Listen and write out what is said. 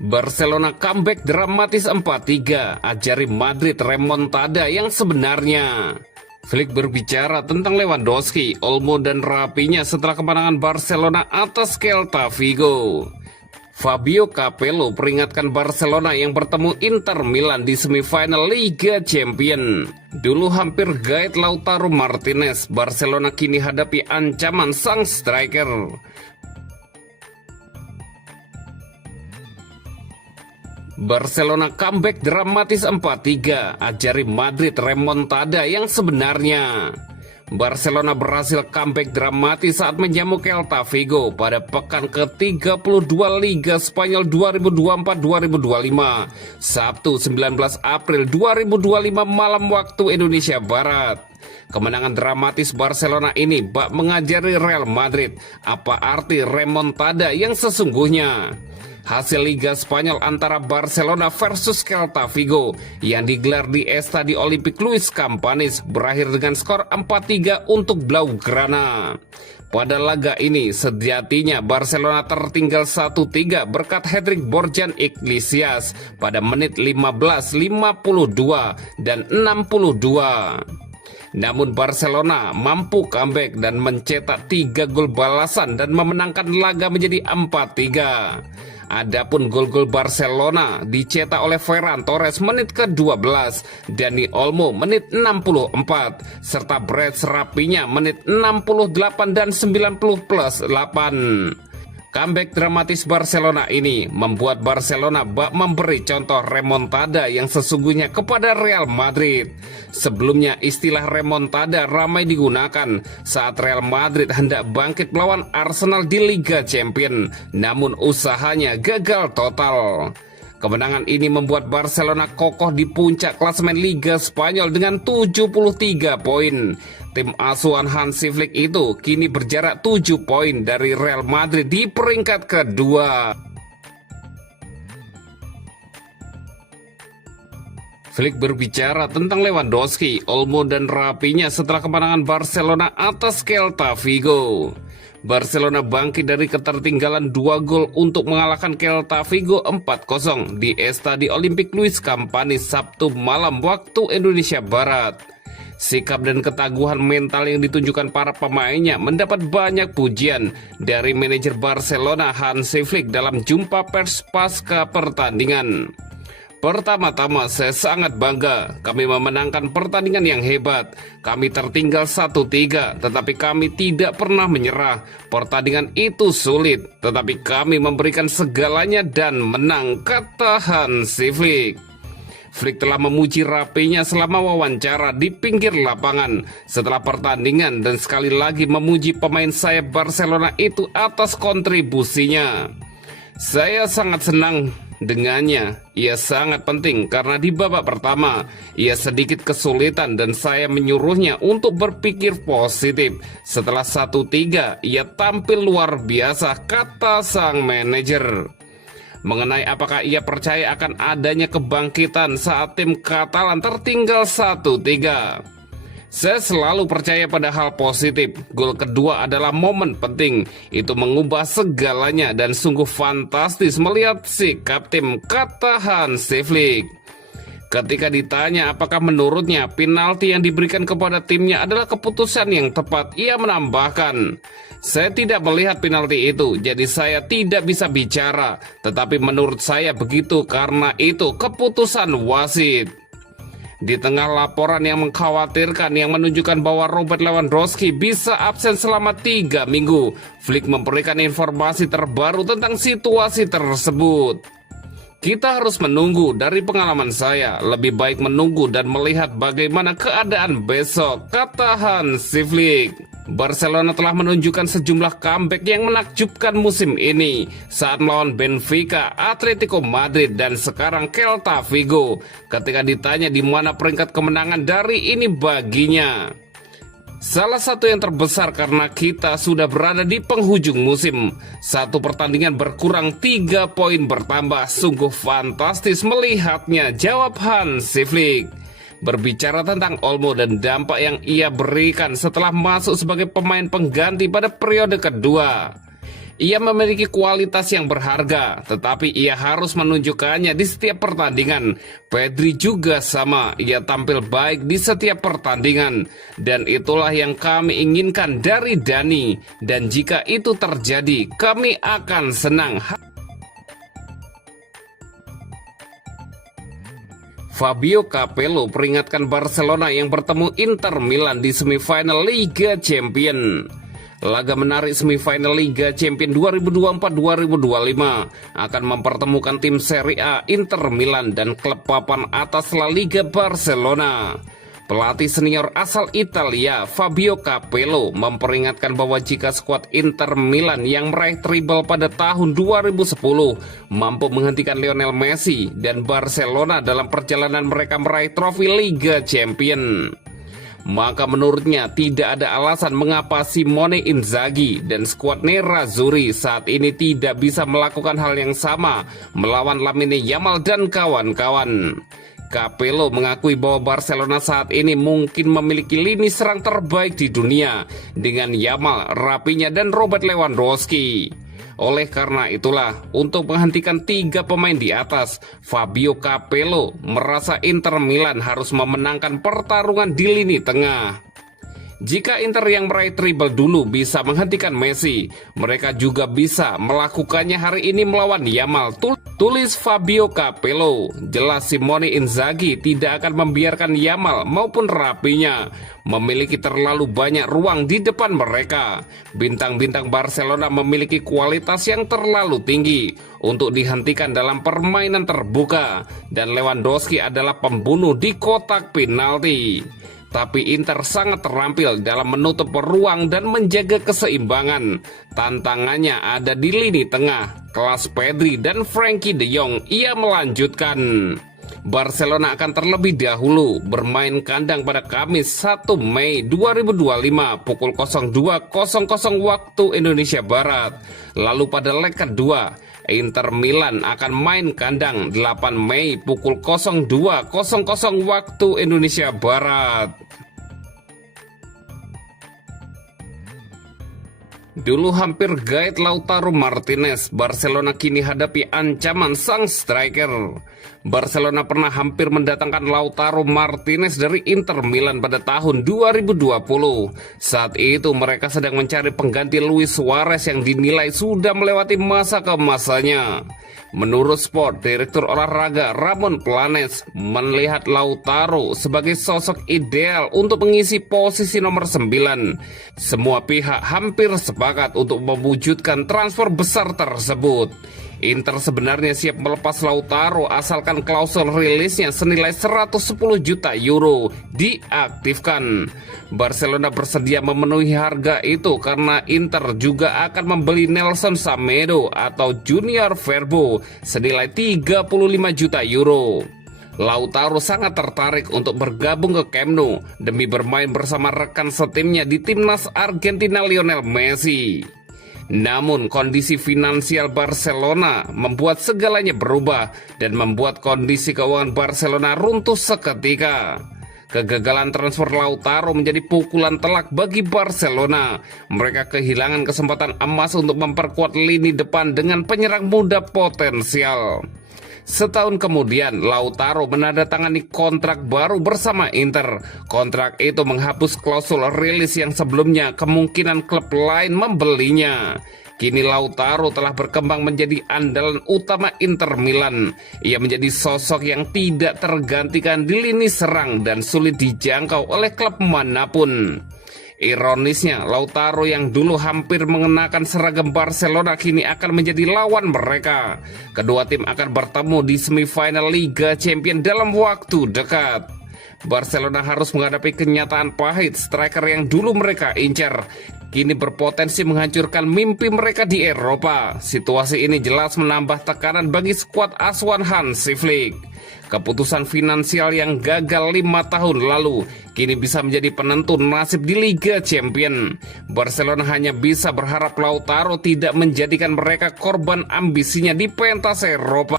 Barcelona comeback dramatis 4-3, ajari Madrid remontada yang sebenarnya. Flick berbicara tentang Lewandowski, Olmo dan Rapinya setelah kemenangan Barcelona atas Celta Vigo. Fabio Capello peringatkan Barcelona yang bertemu Inter Milan di semifinal Liga Champions. Dulu hampir gaet Lautaro Martinez, Barcelona kini hadapi ancaman sang striker. Barcelona comeback dramatis 4-3, ajari Madrid remontada yang sebenarnya. Barcelona berhasil comeback dramatis saat menjamu Celta Vigo pada pekan ke-32 Liga Spanyol 2024-2025, Sabtu 19 April 2025 malam waktu Indonesia Barat. Kemenangan dramatis Barcelona ini bak mengajari Real Madrid apa arti remontada yang sesungguhnya. Hasil Liga Spanyol antara Barcelona versus Celta Vigo yang digelar di Estadio Olímpic Luis Companys berakhir dengan skor 4-3 untuk Blaugrana. Pada laga ini sejatinya Barcelona tertinggal 1-3 berkat hat-trick Borjan Iglesias pada menit 15, 52, dan 62. Namun Barcelona mampu comeback dan mencetak 3 gol balasan dan memenangkan laga menjadi 4-3. Adapun gol-gol Barcelona dicetak oleh Ferran Torres menit ke-12, Dani Olmo menit 64, serta Brett Rapinya menit 68 dan 90+8. Comeback dramatis Barcelona ini membuat Barcelona bak memberi contoh remontada yang sesungguhnya kepada Real Madrid. Sebelumnya istilah remontada ramai digunakan saat Real Madrid hendak bangkit melawan Arsenal di Liga Champions, namun usahanya gagal total. Kemenangan ini membuat Barcelona kokoh di puncak klasemen Liga Spanyol dengan 73 poin. Tim asuhan Hansi Flick itu kini berjarak 7 poin dari Real Madrid di peringkat kedua. Flick berbicara tentang Lewandowski, Olmo dan Rapinya setelah kemenangan Barcelona atas Celta Vigo. Barcelona bangkit dari ketertinggalan 2 gol untuk mengalahkan Celta Vigo 4-0 di Estadio Olímpic Luis Companys Sabtu malam waktu Indonesia Barat. Sikap dan ketangguhan mental yang ditunjukkan para pemainnya mendapat banyak pujian dari manajer Barcelona Hansi Flick dalam jumpa pers pasca pertandingan. Pertama-tama saya sangat bangga, kami memenangkan pertandingan yang hebat. Kami tertinggal 1-3, tetapi kami tidak pernah menyerah. Pertandingan itu sulit, tetapi kami memberikan segalanya dan menang, kata Hansi Flick. Flick telah memuji Rapinya selama wawancara di pinggir lapangan setelah pertandingan dan sekali lagi memuji pemain sayap Barcelona itu atas kontribusinya. Saya sangat senang dengannya, ia sangat penting karena di babak pertama ia sedikit kesulitan dan saya menyuruhnya untuk berpikir positif. Setelah 1-3 ia tampil luar biasa, kata sang manajer. Mengenai apakah ia percaya akan adanya kebangkitan saat tim Katalan tertinggal 1-3. Saya selalu percaya pada hal positif. Gol kedua adalah momen penting. Itu mengubah segalanya dan sungguh fantastis melihat sikap tim, kata Hansi Flick. Ketika ditanya apakah menurutnya penalti yang diberikan kepada timnya adalah keputusan yang tepat, ia menambahkan, saya tidak melihat penalti itu, jadi saya tidak bisa bicara. Tetapi menurut saya begitu karena itu keputusan wasit. Di tengah laporan yang mengkhawatirkan yang menunjukkan bahwa Robert Lewandowski bisa absen selama 3 minggu, Flick memberikan informasi terbaru tentang situasi tersebut. Kita harus menunggu, dari pengalaman saya, lebih baik menunggu dan melihat bagaimana keadaan besok, kata Hansi Flick. Barcelona telah menunjukkan sejumlah comeback yang menakjubkan musim ini saat melawan Benfica, Atletico Madrid, dan sekarang Celta Vigo. Ketika ditanya di mana peringkat kemenangan dari ini baginya, salah satu yang terbesar karena kita sudah berada di penghujung musim. 1 pertandingan berkurang, 3 poin bertambah. Sungguh fantastis melihatnya, jawab Hansi Flick. Berbicara tentang Olmo dan dampak yang ia berikan setelah masuk sebagai pemain pengganti pada periode kedua, Ia memiliki kualitas yang berharga, tetapi ia harus menunjukkannya di setiap pertandingan. Pedri juga sama, ia tampil baik di setiap pertandingan. Dan itulah yang kami inginkan dari Dani. Dan jika itu terjadi, kami akan senang. Fabio Capello peringatkan Barcelona yang bertemu Inter Milan di semifinal Liga Champions. Laga menarik semifinal Liga Champions 2024-2025 akan mempertemukan tim Serie A Inter Milan dan klub papan atas La Liga Barcelona. Pelatih senior asal Italia Fabio Capello memperingatkan bahwa jika skuad Inter Milan yang meraih treble pada tahun 2010 mampu menghentikan Lionel Messi dan Barcelona dalam perjalanan mereka meraih trofi Liga Champions, maka menurutnya tidak ada alasan mengapa Simone Inzaghi dan skuad Nerazzurri saat ini tidak bisa melakukan hal yang sama melawan Lamine Yamal dan kawan-kawan. Capello mengakui bahwa Barcelona saat ini mungkin memiliki lini serang terbaik di dunia dengan Yamal, Rafinha, dan Robert Lewandowski. Oleh karena itulah, untuk menghentikan 3 pemain di atas, Fabio Capello merasa Inter Milan harus memenangkan pertarungan di lini tengah. Jika Inter yang meraih treble dulu bisa menghentikan Messi, mereka juga bisa melakukannya hari ini melawan Yamal, tulis Fabio Capello. Jelas Simone Inzaghi tidak akan membiarkan Yamal maupun Rafinha memiliki terlalu banyak ruang di depan mereka. Bintang-bintang Barcelona memiliki kualitas yang terlalu tinggi untuk dihentikan dalam permainan terbuka, dan Lewandowski adalah pembunuh di kotak penalti. Tapi Inter sangat terampil dalam menutup ruang dan menjaga keseimbangan. Tantangannya ada di lini tengah, kelas Pedri dan Frenkie de Jong. Ia melanjutkan, Barcelona akan terlebih dahulu bermain kandang pada Kamis 1 Mei 2025 pukul 02.00 waktu Indonesia Barat. Lalu pada leg kedua, Inter Milan akan main kandang 8 Mei pukul 02.00 waktu Indonesia Barat. Dulu hampir gaet Lautaro Martinez, Barcelona kini hadapi ancaman sang striker. Barcelona pernah hampir mendatangkan Lautaro Martinez dari Inter Milan pada tahun 2020. Saat itu mereka sedang mencari pengganti Luis Suarez yang dinilai sudah melewati masa keemasannya. Menurut Sport, Direktur Olahraga Ramon Planes melihat Lautaro sebagai sosok ideal untuk mengisi posisi nomor 9. Semua pihak hampir sepakat untuk mewujudkan transfer besar tersebut. Inter sebenarnya siap melepas Lautaro asalkan klausul rilisnya senilai 110 juta euro diaktifkan. Barcelona bersedia memenuhi harga itu karena Inter juga akan membeli Nelson Semedo atau Junior Verbo senilai 35 juta euro. Lautaro sangat tertarik untuk bergabung ke Camp Nou demi bermain bersama rekan setimnya di timnas Argentina Lionel Messi. Namun kondisi finansial Barcelona membuat segalanya berubah dan membuat kondisi keuangan Barcelona runtuh seketika. Kegagalan transfer Lautaro menjadi pukulan telak bagi Barcelona. Mereka kehilangan kesempatan emas untuk memperkuat lini depan dengan penyerang muda potensial. Setahun kemudian, Lautaro menandatangani kontrak baru bersama Inter. Kontrak itu menghapus klausul rilis yang sebelumnya kemungkinan klub lain membelinya. Kini Lautaro telah berkembang menjadi andalan utama Inter Milan. Ia menjadi sosok yang tidak tergantikan di lini serang dan sulit dijangkau oleh klub manapun. Ironisnya, Lautaro yang dulu hampir mengenakan seragam Barcelona kini akan menjadi lawan mereka. Kedua tim akan bertemu di semifinal Liga Champions dalam waktu dekat. Barcelona harus menghadapi kenyataan pahit, striker yang dulu mereka incar kini berpotensi menghancurkan mimpi mereka di Eropa. Situasi ini jelas menambah tekanan bagi skuad asuhan Hansi Flick. Keputusan finansial yang gagal 5 tahun lalu kini bisa menjadi penentu nasib di Liga Champions. Barcelona hanya bisa berharap Lautaro tidak menjadikan mereka korban ambisinya di pentas Eropa.